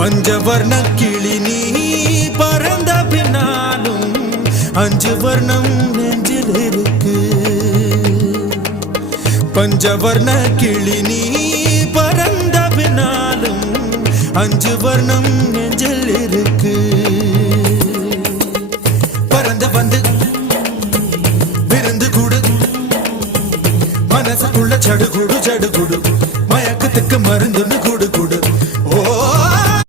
பஞ்சவர்ண கிளி நீ பறந்த பின்னாலும் 5 வர்ணம் நெஞ்சில் இருக்கு. பஞ்சவர்ண கிளி நீ பறந்த பின்னாலும் 5 வர்ணம் நெஞ்சில் இருக்கு. பறந்து வந்து விருந்து கூடு, மனசுக்குள்ள சடுகுடு சடுகுடு, மயக்கத்துக்கு மருந்துன்னு கூடு கூடு.